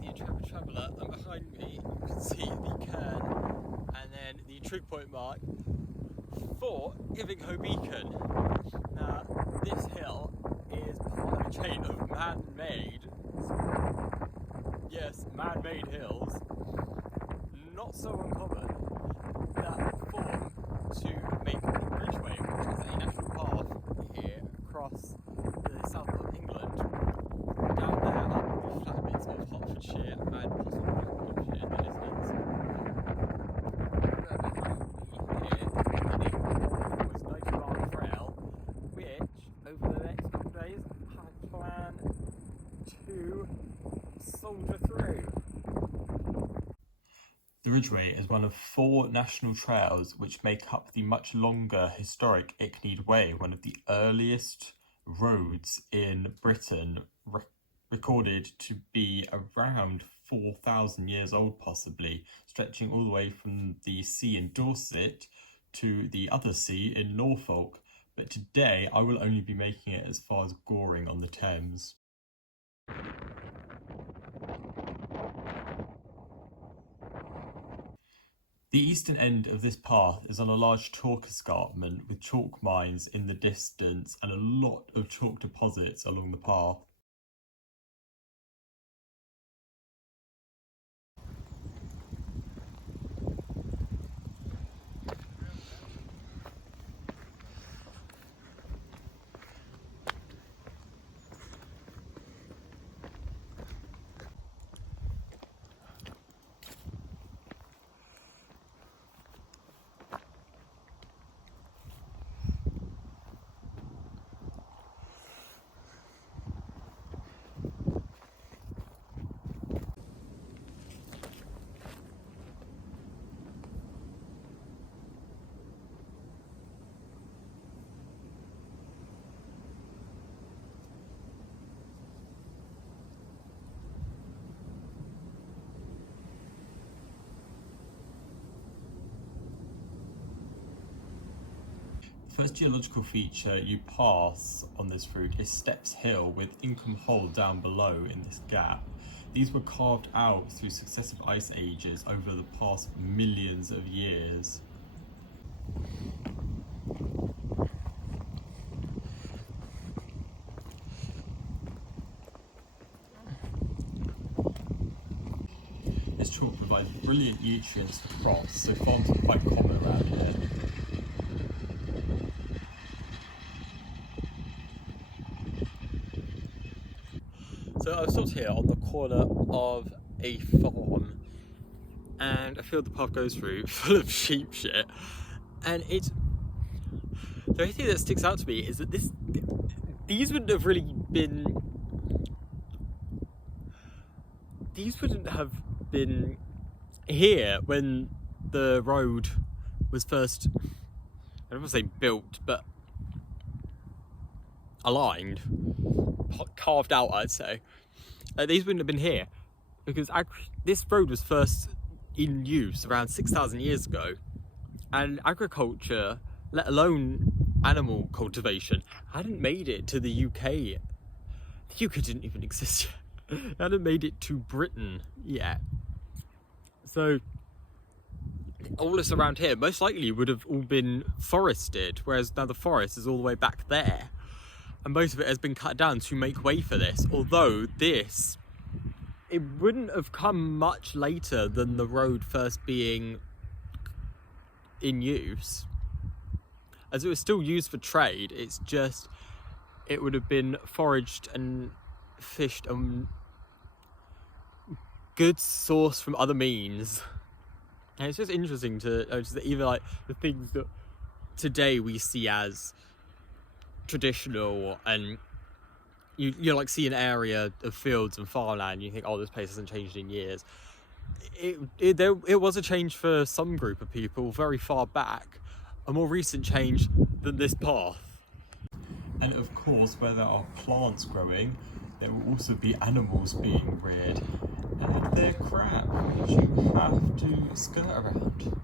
the Intrepid Traveller, and behind me you can see the cairn and then the trig point mark for Ivinghoe Beacon. Now, this hill is part of a chain of man-made, yes, man-made hills, not so uncommon, that form to make Ridgeway, which is a national path here across the south of England, down there up the flat bits of Hertfordshire and possibly Hertfordshire in the distance. But behind me here is the 90-mile trail, which over the next couple of days I plan to soldier through. The Ridgeway is one of 4 national trails which make up the much longer historic Ivinghoe Way, one of the earliest roads in Britain, recorded to be around 4,000 years old possibly, stretching all the way from the sea in Dorset to the other sea in Norfolk. But today I will only be making it as far as Goring on the Thames. The eastern end of this path is on a large chalk escarpment with chalk mines in the distance and a lot of chalk deposits along the path. The first geological feature you pass on this route is Steps Hill with Income Hole down below in this gap. These were carved out through successive ice ages over the past millions of years. This chalk provides brilliant nutrients for crops, so farms are quite common around here. So I was stopped here on the corner of a farm, and a field the path goes through full of sheep shit, and the only thing that sticks out to me is that these wouldn't have been here when the road was first, I don't want to say built, but aligned, carved out, I'd say. These wouldn't have been here because this road was first in use around 6,000 years ago, and agriculture, let alone animal cultivation, hadn't made it to the UK. The UK didn't even exist yet. It hadn't made it to Britain yet. So all this around here most likely would have all been forested, whereas now the forest is all the way back there. And most of it has been cut down to make way for this, although it wouldn't have come much later than the road first being in use, as it was still used for trade. It's just, it would have been foraged and fished and goods sourced from other means. And it's just interesting to notice that even like the things that today we see as traditional, and you like see an area of fields and farmland, you think, oh, this place hasn't changed in years. It was a change for some group of people very far back, a more recent change than this path. And of course, where there are plants growing, there will also be animals being reared, and they're crap which you have to skirt around.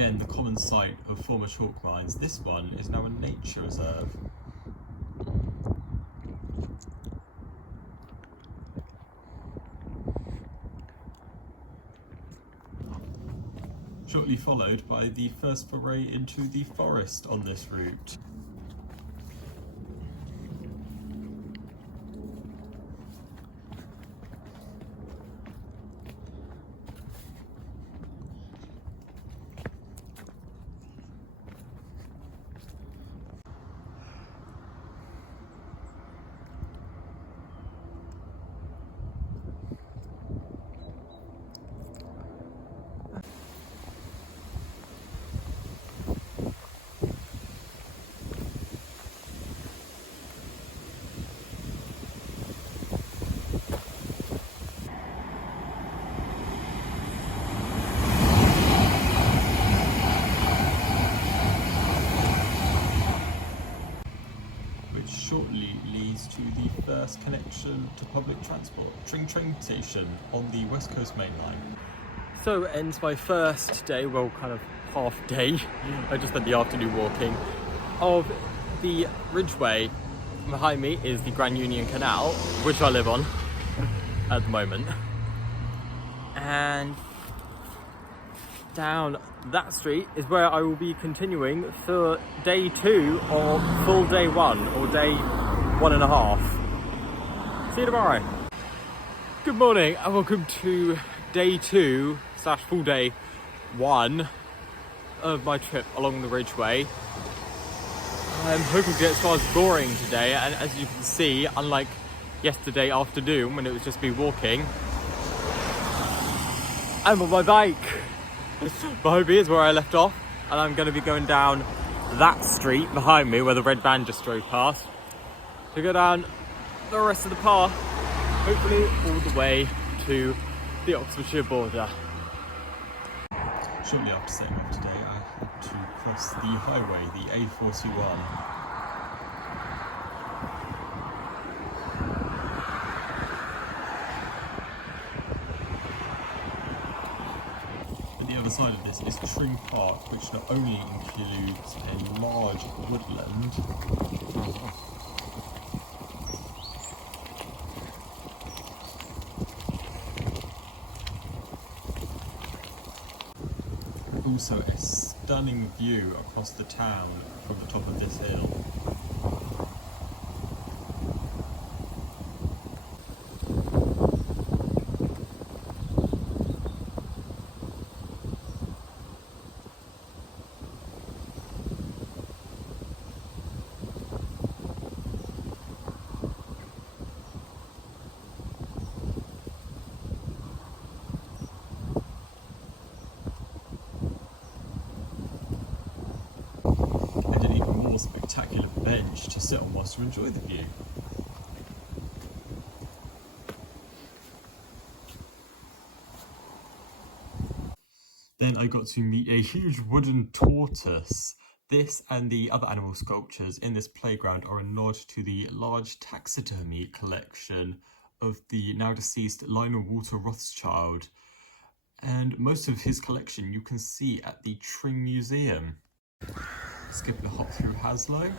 Again, the common site of former chalk mines. This one is now a nature reserve. Shortly followed by the first foray into the forest on this route. Shortly leads to the first connection to public transport, Tring train station on the West Coast Main Line. So ends my first day, well, kind of half day. I just spent the afternoon walking of the Ridgeway. Behind me is the Grand Union Canal, which I live on at the moment, and down that street is where I will be continuing for day 2 or full day 1 or day 1.5. See you tomorrow. Good morning and welcome to day 2 / full day 1 of my trip along the Ridgeway. I'm hoping to get as far as Goring today, and as you can see, unlike yesterday afternoon when it was just me walking, I'm on my bike. Behind me is where I left off, and I'm going to be going down that street behind me where the red van just drove past to go down the rest of the path, hopefully all the way to the Oxfordshire border. Shortly after setting off today, I had to cross the highway, the A41. The other side of this is Tring Park, which not only includes a large woodland, but also a stunning view across the town from the top of this hill. Spectacular bench to sit on whilst you enjoy the view. Then I got to meet a huge wooden tortoise. This and the other animal sculptures in this playground are a nod to the large taxidermy collection of the now deceased Lionel Walter Rothschild, and most of his collection you can see at the Tring Museum. Skipping a hop through Haslow.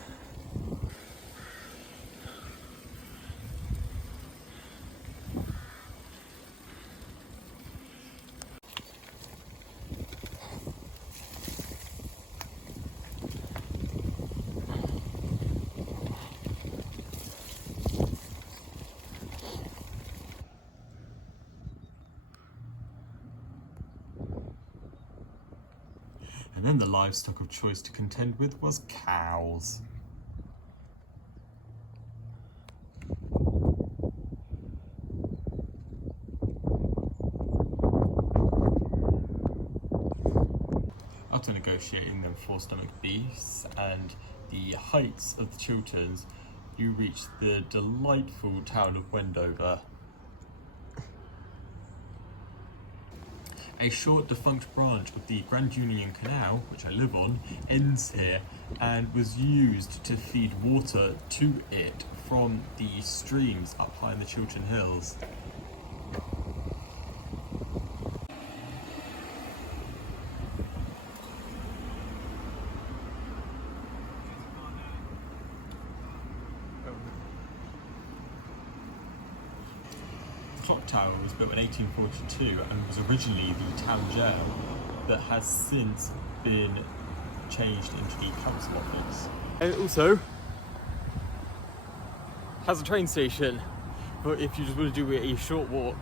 And then the livestock of choice to contend with was cows. After negotiating them 4-stomach beasts and the heights of the Chilterns, you reach the delightful town of Wendover. A short defunct branch of the Grand Union Canal, which I live on, ends here and was used to feed water to it from the streams up high in the Chiltern Hills. clock tower was built in 1842 and was originally the town jail, that has since been changed into the council office. It also has a train station, but if you just want to do a short walk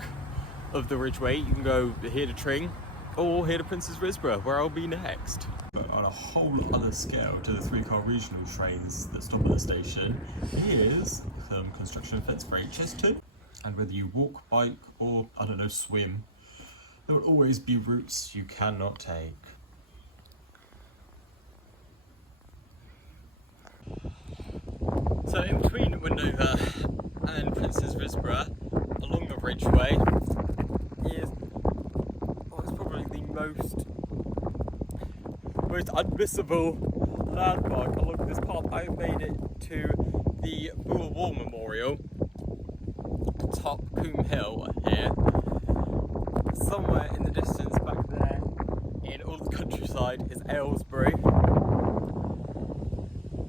of the Ridgeway, you can go here to Tring or here to Prince's Risborough, where I'll be next. But on a whole other scale to the 3-car regional trains that stop at the station, here's some construction and fence for HS2. And whether you walk, bike, or, I don't know, swim, there will always be routes you cannot take. So in between Wendover and Prince's Risborough, along the Ridgeway, is what's probably the most unmissable landmark along this path. I made it to the Boer War Memorial, top Coombe Hill here. Somewhere in the distance back there, in all the countryside, is Aylesbury.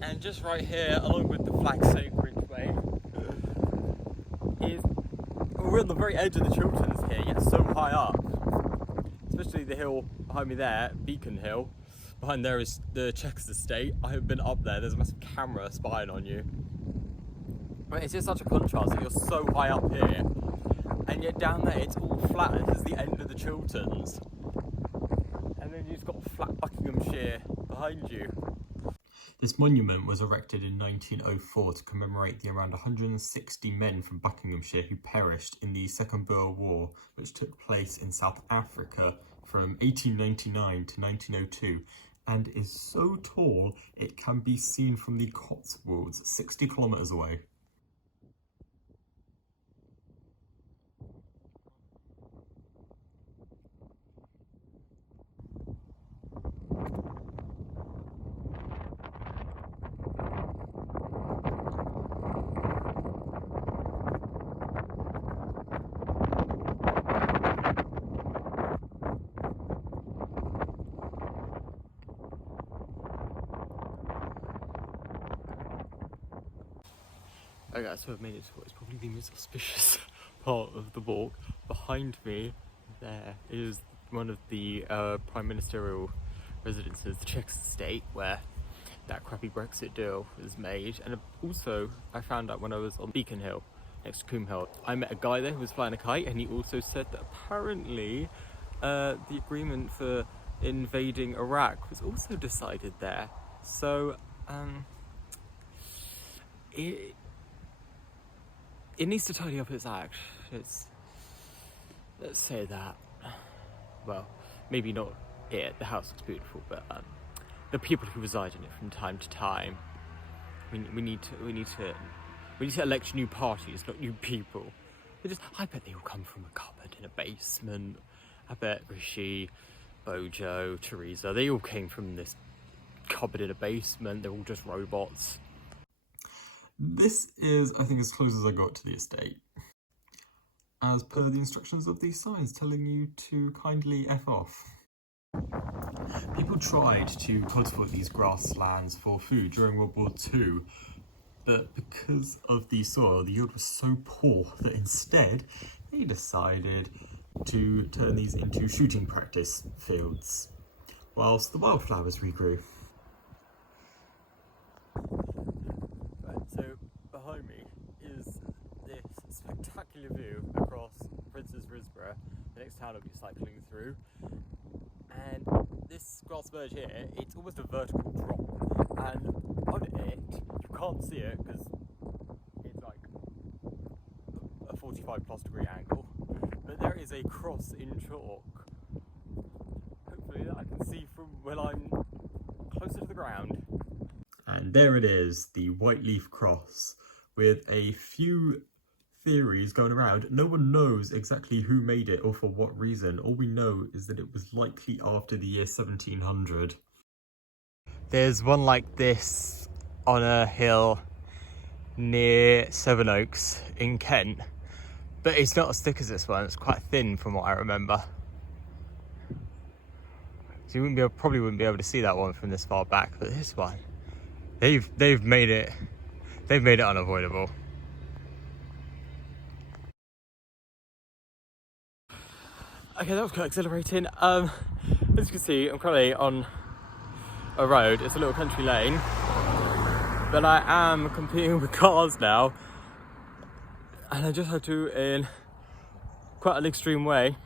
And just right here, along with the Flagstone Ridgeway, is we're on the very edge of the Chilterns here, yet so high up. Especially the hill behind me there, Beacon Hill. Behind there is the Chequers estate. I have been up there. There's a massive camera spying on you. But it's just such a contrast that you're so high up here, and yet down there it's all flat. This is the end of the Chilterns, and then you've got flat Buckinghamshire behind you. This monument was erected in 1904 to commemorate the around 160 men from Buckinghamshire who perished in the Second Boer War, which took place in South Africa from 1899 to 1902, and is so tall it can be seen from the Cotswolds, 60 kilometres away. Okay, so I've made it to what is probably the most auspicious part of the walk. Behind me there is one of the prime ministerial residences, the Chequers estate, where that crappy Brexit deal was made. And also, I found out when I was on Beacon Hill, next to Coombe Hill, I met a guy there who was flying a kite, and he also said that apparently the agreement for invading Iraq was also decided there. So, it needs to tidy up its act. Let's say that. Well, maybe not it. The house looks beautiful, but the people who reside in it from time to time. We need to elect new parties, not new people. I bet they all come from a cupboard in a basement. I bet Rishi, Bojo, Teresa, they all came from this cupboard in a basement. They're all just robots. This is, I think, as close as I got to the estate, as per the instructions of these signs telling you to kindly F off. People tried to cultivate these grasslands for food during World War II, but because of the soil, the yield was so poor that instead they decided to turn these into shooting practice fields, whilst the wildflowers regrew. So behind me is this spectacular view across Prince's Risborough, the next town I'll be cycling through. And this grass verge here, it's almost a vertical drop, and on it, you can't see it because it's like a 45+ degree angle, but there is a cross in chalk, hopefully that I can see from when I'm closer to the ground. And there it is, the white leaf cross, with a few theories going around. No one knows exactly who made it or for what reason. All we know is that it was likely after the year 1700. There's one like this on a hill near Sevenoaks in Kent, but it's not as thick as this one. It's quite thin from what I remember. So you probably wouldn't be able to see that one from this far back, but this one, they've made it unavoidable. Okay, that was quite exhilarating. As you can see, I'm currently on a road. It's a little country lane, but I am competing with cars now, and I just had to, in quite an extreme way,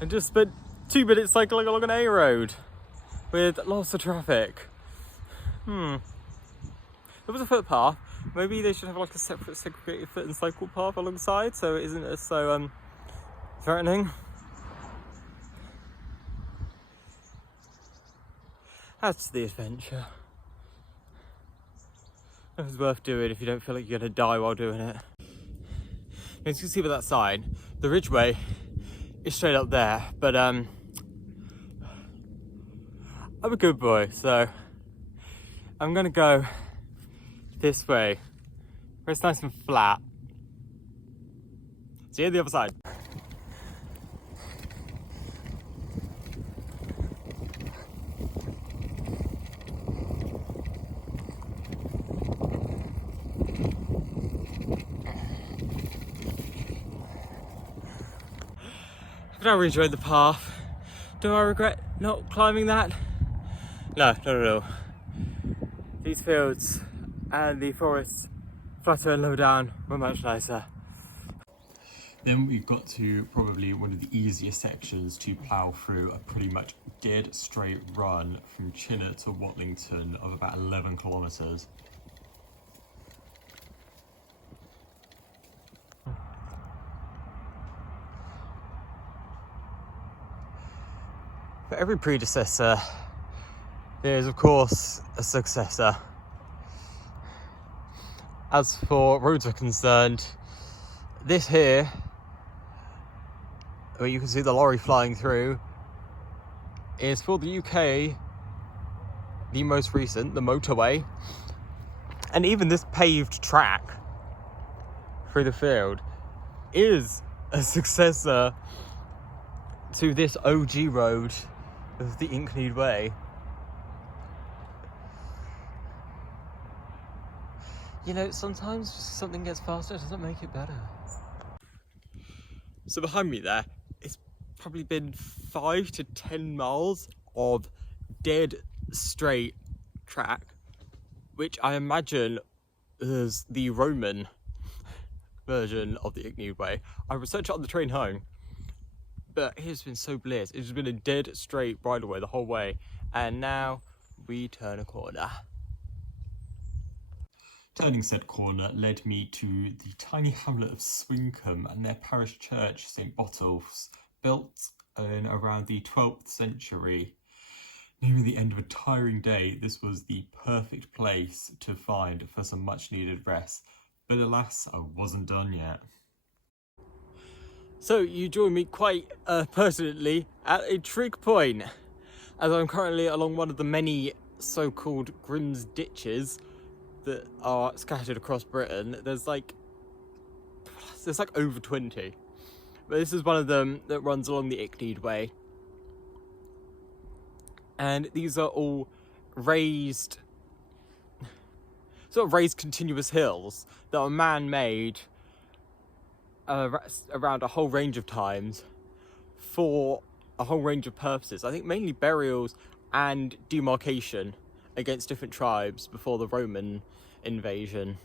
and just spent 2 minutes cycling along an A road with lots of traffic. There was a footpath. Maybe they should have like a separate segregated foot and cycle path alongside, so it isn't as so threatening. That's the adventure. It was worth doing if you don't feel like you're gonna die while doing it. As you can see by that sign, the Ridgeway is straight up there, but I'm a good boy, so I'm gonna go this way, where it's nice and flat. See you on the other side. I really enjoyed the path. Do I regret not climbing that? No, not at all. These fields and the forests flatter and lower down were much nicer. Then we've got to probably one of the easiest sections to plough through, a pretty much dead straight run from Chinner to Watlington of about 11 kilometres. For every predecessor, there is of course a successor. As for roads are concerned, this here, where you can see the lorry flying through, is for the UK, the most recent, the motorway. And even this paved track through the field is a successor to this OG road of the Ivinghoe Way. You know, sometimes something gets faster, it doesn't make it better. So behind me there, it's probably been 5 to 10 miles of dead straight track, which I imagine is the Roman version of the Ivinghoe Way. I researched it on the train home, but it's been so bliss. It's just been a dead straight bridleway the whole way, and now we turn a corner. Turning said corner led me to the tiny hamlet of Swinkham and their parish church, St. Botolph's, built in around the 12th century. Nearing the end of a tiring day, this was the perfect place to find for some much needed rest, but alas, I wasn't done yet. So you join me quite pertinently at a trig point, as I'm currently along one of the many so-called Grimm's ditches that are scattered across Britain. There's like over 20, but this is one of them that runs along the Ivinghoe Way, and these are all raised, sort of raised continuous hills that are man-made around a whole range of times for a whole range of purposes. I think mainly burials and demarcation against different tribes before the Roman invasion.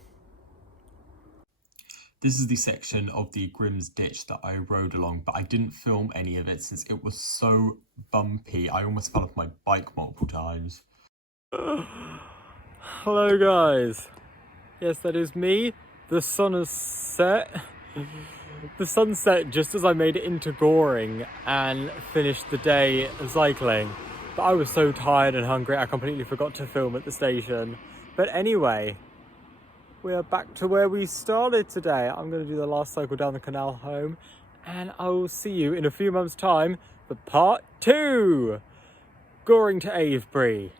This is the section of the Grimm's Ditch that I rode along, but I didn't film any of it since it was so bumpy. I almost fell off my bike multiple times. Hello guys. Yes, that is me. The sun has set. The sun set just as I made it into Goring and finished the day cycling. But I was so tired and hungry, I completely forgot to film at the station. But anyway, we are back to where we started today. I'm going to do the last cycle down the canal home, and I will see you in a few months' time for part 2. Goring to Avebury.